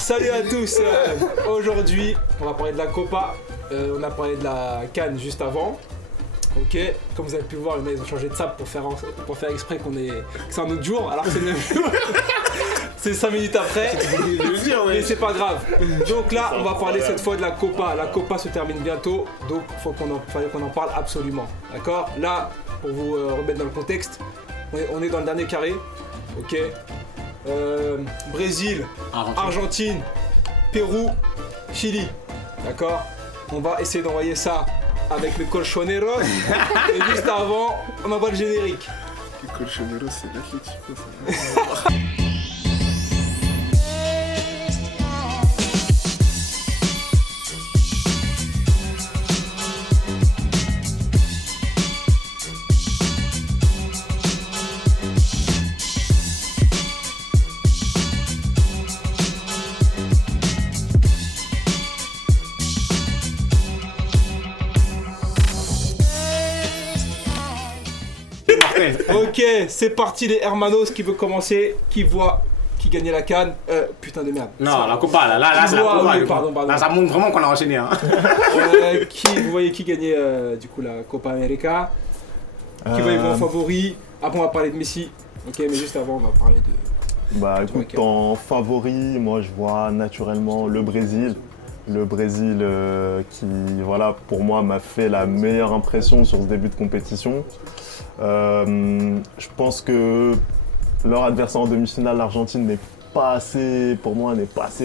Salut à tous. Aujourd'hui, on va parler de la Copa. On a parlé de la CAN juste avant. Ok, comme vous avez pu voir, ils ont changé de sable pour faire exprès que c'est un autre jour, alors que c'est le même jour. C'est 5 minutes après, mais c'est pas grave. Donc là, on va parler cette fois de la Copa. La Copa se termine bientôt, donc fallait qu'on en parle absolument. D'accord? Là, pour vous remettre dans le contexte, on est dans le dernier carré. Ok. Brésil, Argentine, Pérou, Chili. D'accord? On va essayer d'envoyer ça avec le Colchoneros. Et juste avant, on envoie le générique. Le Colchoneros, c'est l'Atlético, ça. Ok, c'est parti les hermanos. Qui veut commencer? Qui voit qui gagnait la CAN? Putain de merde. Non, la Copa, là c'est la Copa. Oui, pardon. Là, ça montre vraiment qu'on a enchaîné. Hein. Vous voyez qui gagnait du coup la Copa América? Qui voyez vos favoris? Après on va parler de Messi. Ok, mais juste avant on va parler de... Bah écoute, en favori, moi je vois naturellement le Brésil. Le Brésil qui, voilà, pour moi m'a fait la meilleure impression sur ce début de compétition. Je pense que leur adversaire en demi-finale, l'Argentine, n'est pas assez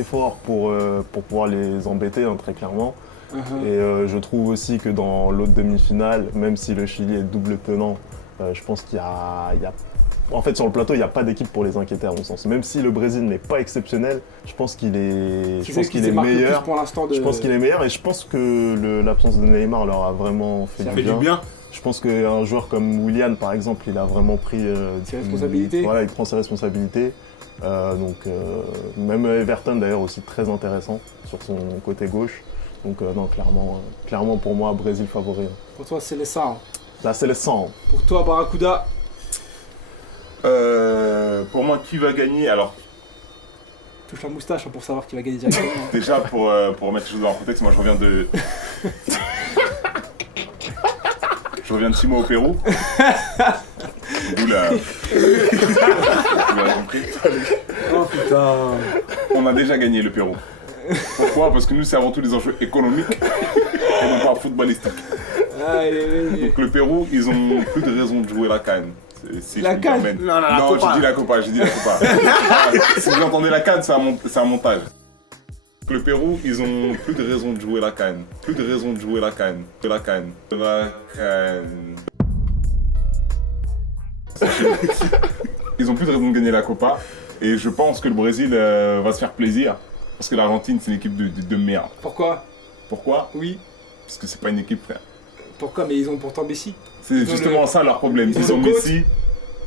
fort pour pouvoir les embêter, hein, très clairement. Et je trouve aussi que dans l'autre demi-finale, même si le Chili est double tenant, je pense qu'il y a en fait, sur le plateau, il n'y a pas d'équipe pour les inquiéter à mon sens. Même si le Brésil n'est pas exceptionnel, je pense qu'il est meilleur. Je pense qu'il est meilleur et je pense que l'absence de Neymar leur a vraiment fait du bien. Je pense qu'un joueur comme Willian, par exemple, il a vraiment pris ses responsabilités. Voilà, il prend ses responsabilités. Même Everton d'ailleurs aussi très intéressant sur son côté gauche. Donc non, clairement pour moi, Brésil favori. Pour toi, c'est les 100. Là, c'est les 100. Pour toi, Barracuda. Pour moi, qui va gagner? Alors, touche la moustache pour savoir qui va gagner directement. déjà, pour remettre les choses dans le contexte, moi je reviens de... Je reviens de 6 mois au Pérou. D'où la... Tu l'as compris. Oh putain. On a déjà gagné le Pérou. Pourquoi? Parce que nous, c'est avant tout des enjeux économiques et non pas footballistiques. Donc le Pérou, ils ont plus de raison de jouer la CAN. Si la CAN? Non, j'ai dit la Copa. Si vous entendez la CAN, c'est un montage. Le Pérou, ils ont plus de raison de jouer la CAN. Ils ont plus de raison de gagner la Copa. Et je pense que le Brésil va se faire plaisir. Parce que l'Argentine, c'est une équipe de merde. Pourquoi? Oui. Parce que c'est pas une équipe, frère. Pourquoi? Mais ils ont pourtant Messi. C'est justement ça leur problème. Ils ont Messi.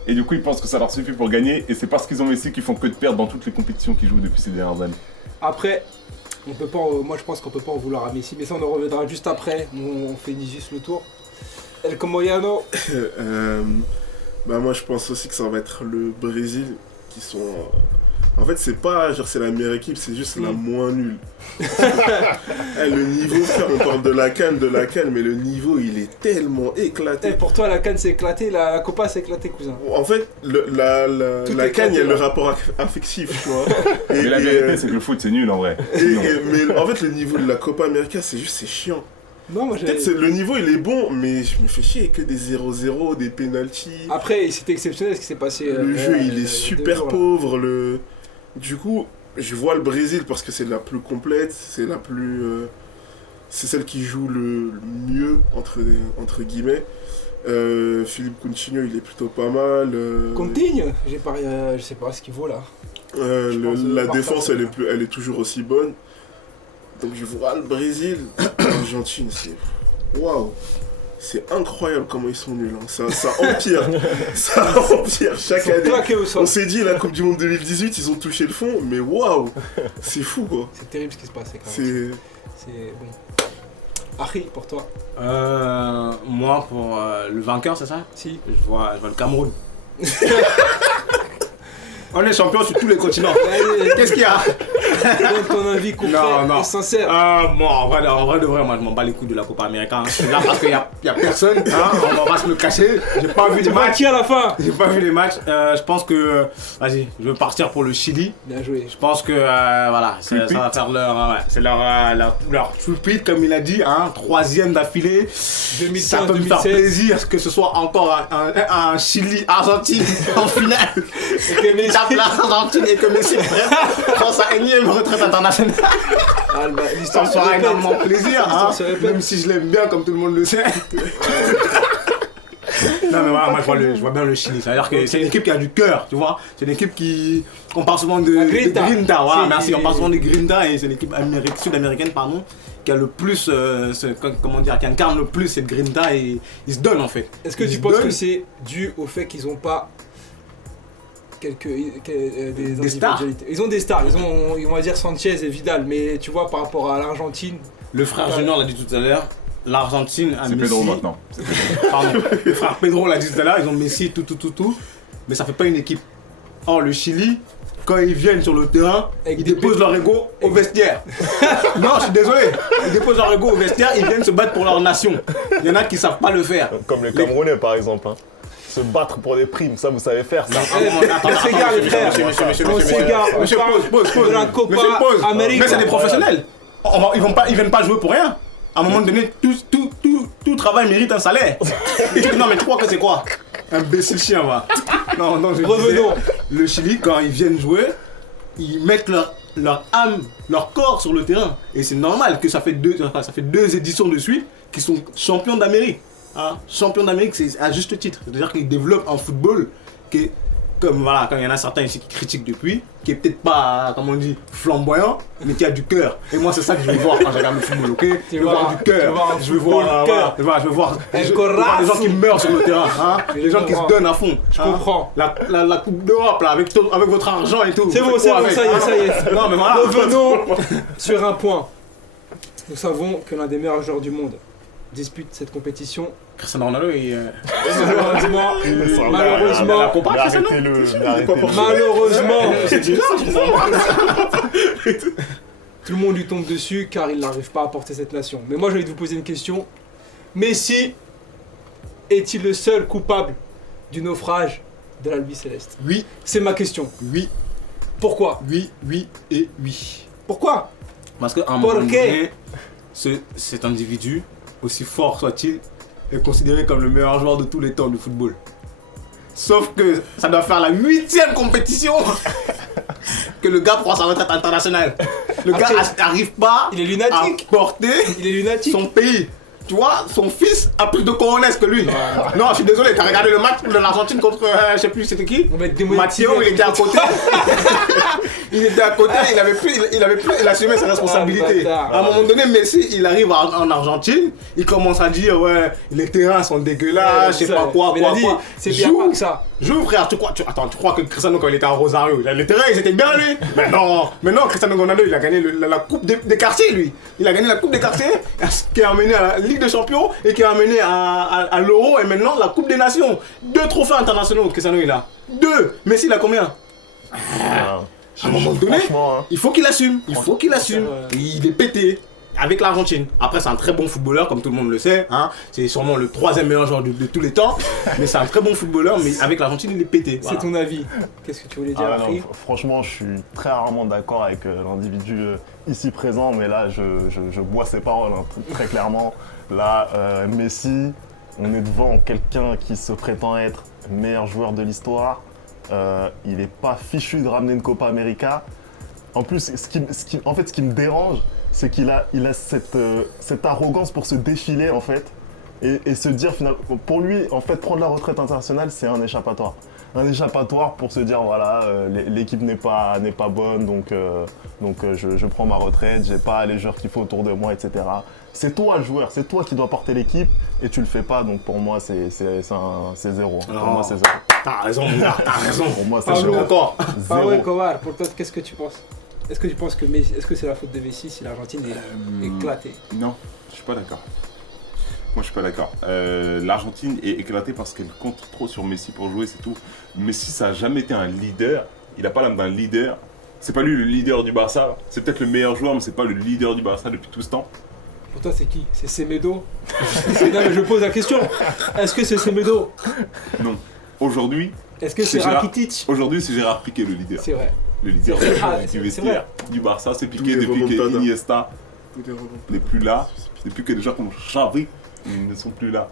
Et du coup, ils pensent que ça leur suffit pour gagner. Et c'est parce qu'ils ont Messi qu'ils font que de perdre dans toutes les compétitions qu'ils jouent depuis ces dernières années. Après, on peut pas, moi je pense qu'on peut pas en vouloir à Messi. Mais ça, on en reviendra juste après. On fait juste le tour. El Comoyano. Bah moi je pense aussi que ça va être le Brésil qui sont... En fait c'est pas genre c'est la meilleure équipe, c'est juste la moins nulle. Le niveau, frère, on parle de la CAN, mais le niveau il est tellement éclaté. Pour toi la CAN s'est éclatée, la Copa s'est éclatée, cousin. En fait la CAN il y a le rapport affectif, tu vois. Mais la vérité c'est que le foot c'est nul en vrai. Mais en fait le niveau de la Copa América c'est chiant. Non, moi peut-être le niveau il est bon, mais je me fais chier que des 0-0, des pénaltys. Après, c'était exceptionnel ce qui s'est passé. Le jeu il est super pauvre. Du coup, je vois le Brésil parce que c'est la plus complète, c'est celle qui joue le mieux entre guillemets. Philippe Coutinho il est plutôt pas mal. Coutinho, je sais pas ce qu'il vaut là. La défense elle est toujours aussi bonne. Donc je vois le Brésil, l'Argentine, c'est... Waouh! C'est incroyable comment ils sont nuls, hein. Ça empire, ça empire chaque année. On s'est dit, la Coupe du Monde 2018, ils ont touché le fond, mais waouh! C'est fou quoi. C'est terrible ce qui se passe quand même. C'est bon. Harry, pour toi? Moi, pour le vainqueur, c'est ça? Si. Je vois le Cameroun. On est champion sur tous les continents. Qu'est-ce qu'il y a? donne ton avis concret et sincère. Moi, en vrai de vrai, moi je m'en bats les couilles de la Copa América. Je suis là parce qu'il y a personne, on va pas se le cacher. J'ai pas vu les matchs. Qui à la fin? J'ai pas vu les matchs. Je pense que. Vas-y, je veux partir pour le Chili. Bien joué. Je pense que voilà, ça va faire c'est leur tripit comme il a dit, 3e d'affilée. 2015, ça peut me faire 2016. plaisir que ce soit encore un Chili-Argentine en finale. Et que Messi tape l'Argentine et que Messi prend sa énième retraite internationale. L'histoire Ça se fera répète. énormément plaisir, L'histoire se répète. même si je l'aime bien comme tout le monde le sait. Non mais voilà, moi je vois bien le Chili, c'est-à-dire que c'est une équipe qui a du cœur, tu vois. C'est une équipe qui... On parle souvent de Grinta, voilà, merci, on parle souvent de Grinta et c'est une équipe sud-américaine, pardon, qui a le plus, qui incarne le plus cette Grinta et ils se donnent en fait. Est-ce que tu penses que c'est dû au fait qu'ils n'ont pas des stars? Ils ont des stars, on va dire Sanchez et Vidal, mais tu vois par rapport à l'Argentine... Le frère Junior l'a dit tout à l'heure, l'Argentine a C'est Messi. Pedro maintenant. Pardon, le frère Pedro l'a dit tout à l'heure, ils ont Messi, tout, mais ça fait pas une équipe. Or le Chili, quand ils viennent sur le terrain, ils déposent leur ego au vestiaire. Non, je suis désolé, ils déposent leur ego au vestiaire, ils viennent se battre pour leur nation. Il y en a qui savent pas le faire. Comme les Camerounais par exemple. Se battre pour des primes, ça vous savez faire ça. On s'égare les frères, on s'égare, on parle de la Copa América. Mais c'est des professionnels. Ils viennent pas jouer pour rien. À un moment donné, tout travail mérite un salaire. Et tu dis non mais tu crois que c'est quoi? Imbécile chien va. Non, Revenons. Le Chili, quand ils viennent jouer, ils mettent leur âme, leur corps sur le terrain. Et c'est normal que ça fait deux éditions de suite qu'ils sont champions d'Amérique. Champions d'Amérique, c'est à juste titre. C'est-à-dire qu'ils développent un football qui est, comme voilà, quand il y en a certains ici qui critiquent depuis, qui est peut-être pas, comme on dit, flamboyant, mais qui a du cœur. Et moi, c'est ça que je veux voir quand je regarde le football, ok? Je veux voir du cœur. Je veux voir des gens qui meurent sur le terrain, des gens qui se donnent à fond. Je comprends. La Coupe d'Europe, là, avec votre argent et tout. C'est bon, ça y est. Non, mais voilà. Revenons sur un point. Nous savons que l'un des meilleurs joueurs du monde dispute cette compétition. Cristiano Ronaldo, Malheureusement, tout le monde lui tombe dessus car il n'arrive pas à porter cette nation. Mais moi, j'ai envie de vous poser une question. Messi est-il le seul coupable du naufrage de l'Albi Céleste? Oui. C'est ma question. Oui. Pourquoi? Oui et oui. Pourquoi? Parce qu'à un moment donné, cet individu, aussi fort soit-il, est considéré comme le meilleur joueur de tous les temps du football. Sauf que ça doit faire la 8e compétition que le gars prend sa retraite internationale. Le gars n'arrive pas il est lunatique. à porter son pays. Tu vois, son fils a plus de cojones que lui. Non, je suis désolé, t'as regardé le match de l'Argentine contre, je sais plus c'était qui. Matteo, il était à côté. Il il assumait sa responsabilité. À un moment donné, Messi, il arrive en Argentine, il commence à dire, ouais, les terrains sont dégueulasses, je sais pas quoi. C'est bien pas que ça. Joue frère, tu crois que Cristiano quand il était à Rosario, les terrains ils étaient bien lui. Mais non, Cristiano Ronaldo il a gagné la coupe des quartiers lui. Il a gagné la coupe des quartiers qui a amené à la Ligue des Champions et qui a amené à l'Euro et maintenant la Coupe des Nations. 2 trophées internationaux Cristiano il a. 2. Messi il a combien? À un moment donné, il faut qu'il assume. Il est pété. Avec l'Argentine. Après, c'est un très bon footballeur, comme tout le monde le sait. C'est sûrement le 3e meilleur joueur de tous les temps. Mais c'est un très bon footballeur, mais avec l'Argentine, il est pété. Voilà. C'est ton avis. Qu'est-ce que tu voulais dire, Afri? Franchement, je suis très rarement d'accord avec l'individu ici présent, mais là, je bois ses paroles très clairement. Là, Messi, on est devant quelqu'un qui se prétend être meilleur joueur de l'histoire. Il n'est pas fichu de ramener une Copa América. En plus, ce qui me dérange, c'est qu'il a cette arrogance pour se défiler en fait et se dire finalement, pour lui en fait prendre la retraite internationale c'est un échappatoire. Un échappatoire pour se dire voilà l'équipe n'est pas bonne donc je prends ma retraite, j'ai pas les joueurs qu'il faut autour de moi etc. C'est toi le joueur, c'est toi qui dois porter l'équipe et tu le fais pas donc pour moi c'est zéro. Pour moi c'est zéro. T'as raison t'as raison. Pour moi c'est zéro. D'accord. Ouais, Kovar, pour toi qu'est-ce que tu penses? Est-ce que tu penses que c'est la faute de Messi si l'Argentine est éclatée? Non, je suis pas d'accord. Moi je suis pas d'accord. L'Argentine est éclatée parce qu'elle compte trop sur Messi pour jouer, c'est tout. Messi ça a jamais été un leader. Il a pas l'âme d'un leader. c'est pas lui le leader du Barça. C'est peut-être le meilleur joueur, mais c'est pas le leader du Barça depuis tout ce temps. Pour toi, c'est qui? C'est Semedo? Non, mais je pose la question. Est-ce que c'est Semedo? Non. Aujourd'hui, est-ce que c'est Rakitic? Aujourd'hui, c'est Gérard Piqué le leader. C'est vrai. Le leader du vestiaire du Barça, c'est Piqué depuis que Iniesta n'est plus là. Depuis que des gens comme Xavi ne sont plus là.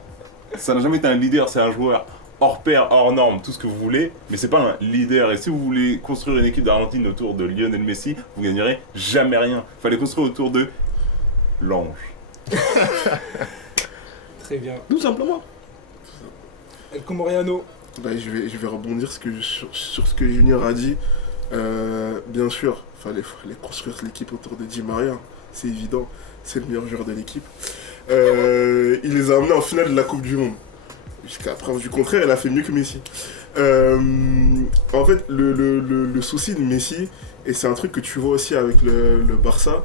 Ça n'a jamais été un leader, c'est un joueur hors pair, hors norme, tout ce que vous voulez, mais c'est pas un leader. Et si vous voulez construire une équipe d'Argentine autour de Lionel Messi, vous gagnerez jamais rien. Il fallait construire autour de l'ange. Très bien. Tout simplement. El Comoriano. Bah, je vais rebondir sur ce que Junior a dit. Bien sûr, fallait construire l'équipe autour de Di Maria, c'est évident, c'est le meilleur joueur de l'équipe. Il les a amenés en finale de la Coupe du Monde. Jusqu'à preuve du contraire, il a fait mieux que Messi. En fait, le souci de Messi, et c'est un truc que tu vois aussi avec le Barça,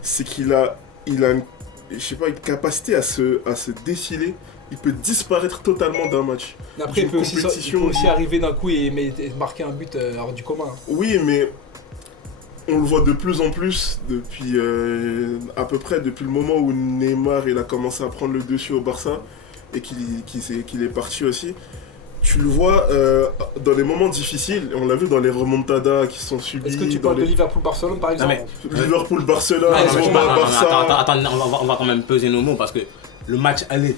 c'est qu'il a une capacité à se défiler. Il peut disparaître totalement d'un match. Après, il peut aussi arriver d'un coup et marquer un but hors du commun. Oui, mais on le voit de plus en plus depuis à peu près depuis le moment où Neymar il a commencé à prendre le dessus au Barça et qu'il est parti aussi. Tu le vois dans les moments difficiles, on l'a vu dans les remontadas qui sont subis. Est-ce que tu parles de Liverpool-Barcelone par exemple? Liverpool-Barcelone, Attends, on va quand même peser nos mots parce que le match aller,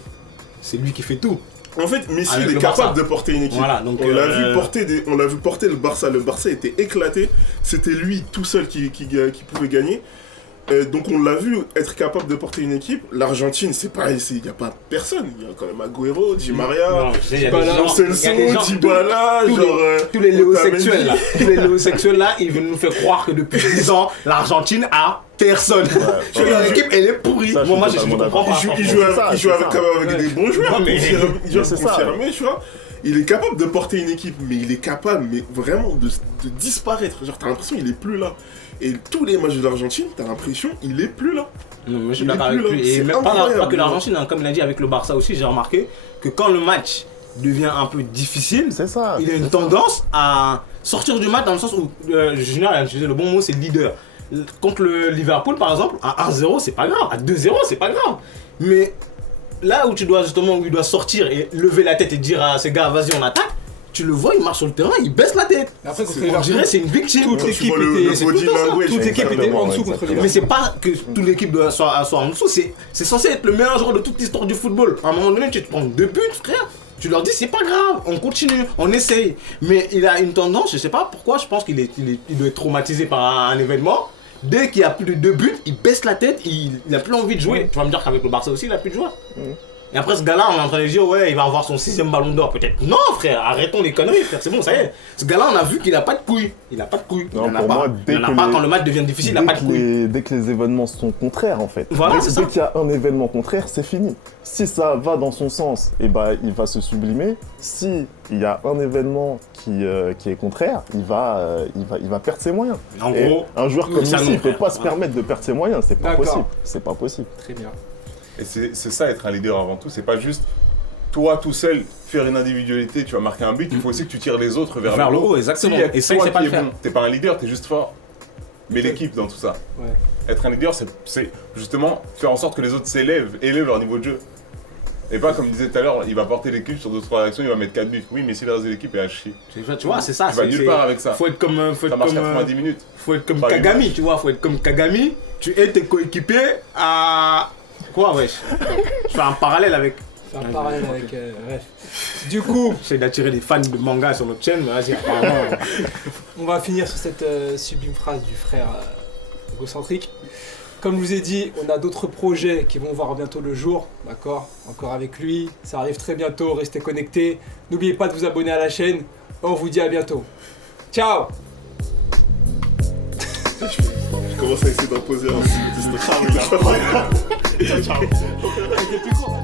c'est lui qui fait tout. En fait, Messi il est capable de porter une équipe. Voilà, donc on l'a vu porter le Barça. Le Barça était éclaté. C'était lui tout seul qui pouvait gagner. Donc on l'a vu être capable de porter une équipe. L'Argentine, c'est pareil, il n'y a pas personne. Il y a quand même Agüero, Di Maria, Celso, Dybala, tous les léosexuels là. Tous les léosexuels là, ils veulent nous faire croire que depuis 10 ans, l'Argentine a personne. L'équipe elle est pourrie. Bon, moi je comprends pas. Il joue avec des bons joueurs. Il joue confirmé, tu vois. Il est capable de porter une équipe, mais il est capable vraiment de disparaître. Genre t'as l'impression qu'il est plus là. Et tous les matchs de l'Argentine, t'as l'impression qu'il est plus là. Non, mais je suis d'accord avec lui. Et même pas que l'Argentine, hein, comme il a dit avec le Barça aussi, j'ai remarqué que quand le match devient un peu difficile, il a une tendance à sortir du match dans le sens où Junior a utilisé le bon mot, c'est leader. Contre le Liverpool par exemple, à 1-0 c'est pas grave, à 2-0 c'est pas grave. Mais là où il doit sortir et lever la tête et dire à ses gars vas-y on attaque, tu le vois, il marche sur le terrain, il baisse la tête. Après, on dirait c'est une victime. Toute l'équipe était en dessous contre Liverpool. Mais c'est pas que toute l'équipe soit en dessous, c'est censé être le meilleur joueur de toute l'histoire du football. À un moment donné, tu te prends 2 buts, frère. Tu leur dis c'est pas grave, on continue, on essaye. Mais il a une tendance, je sais pas pourquoi, je pense qu'il doit être traumatisé par un événement. Dès qu'il y a plus de 2 buts, il baisse la tête, il a plus envie de jouer. Tu vas me dire qu'avec le Barça aussi, il a plus de joueurs. Et après ce gars-là, on est en train de dire ouais, il va avoir son 6ème ballon d'or peut-être. Non frère, arrêtons les conneries frère, c'est bon, ça y est. Ce gars-là, on a vu qu'il a pas de couilles. Il a pas de couilles. Non, pour moi, quand le match devient difficile, il a pas de couilles. Dès que les événements sont contraires en fait. Voilà, dès qu'il y a un événement contraire, c'est fini. Si ça va dans son sens, et il va se sublimer. Si il y a un événement qui est contraire, il va perdre ses moyens. En gros, un joueur comme Messi, il ne peut pas se permettre de perdre ses moyens, c'est pas possible. C'est pas possible. Très bien. Et c'est ça être un leader avant tout, c'est pas juste toi tout seul faire une individualité, tu vas marquer un but, il faut aussi que tu tires les autres vers le haut. Exactement. Et ça, c'est pas le bon. T'es pas un leader, t'es juste fort. Mais l'équipe dans tout ça. Ouais. Être un leader, c'est justement faire en sorte que les autres élèvent leur niveau de jeu. Et pas comme disait tout à l'heure, il va porter l'équipe sur 2-3 actions, il va mettre 4 buts. Oui, mais si le reste de l'équipe est à chier. Tu vois, c'est ça. Tu vas nulle part avec ça. Faut être comme. Ça marche 90 minutes. Faut être comme Kagami, tu vois. Faut être comme Kagami. Tu aides tes coéquipiers à. Quoi, wesh? Je fais un parallèle avec. Bref. Du coup. J'essaie d'attirer des fans de manga sur notre chaîne, mais vas-y, apparemment. On va finir sur cette sublime phrase du frère égocentrique. Comme je vous ai dit, on a d'autres projets qui vont voir bientôt le jour, d'accord? Encore avec lui, ça arrive très bientôt, restez connectés. N'oubliez pas de vous abonner à la chaîne. On vous dit à bientôt. Ciao! Je commence à essayer d'imposer un petit ciao. C'était plus court.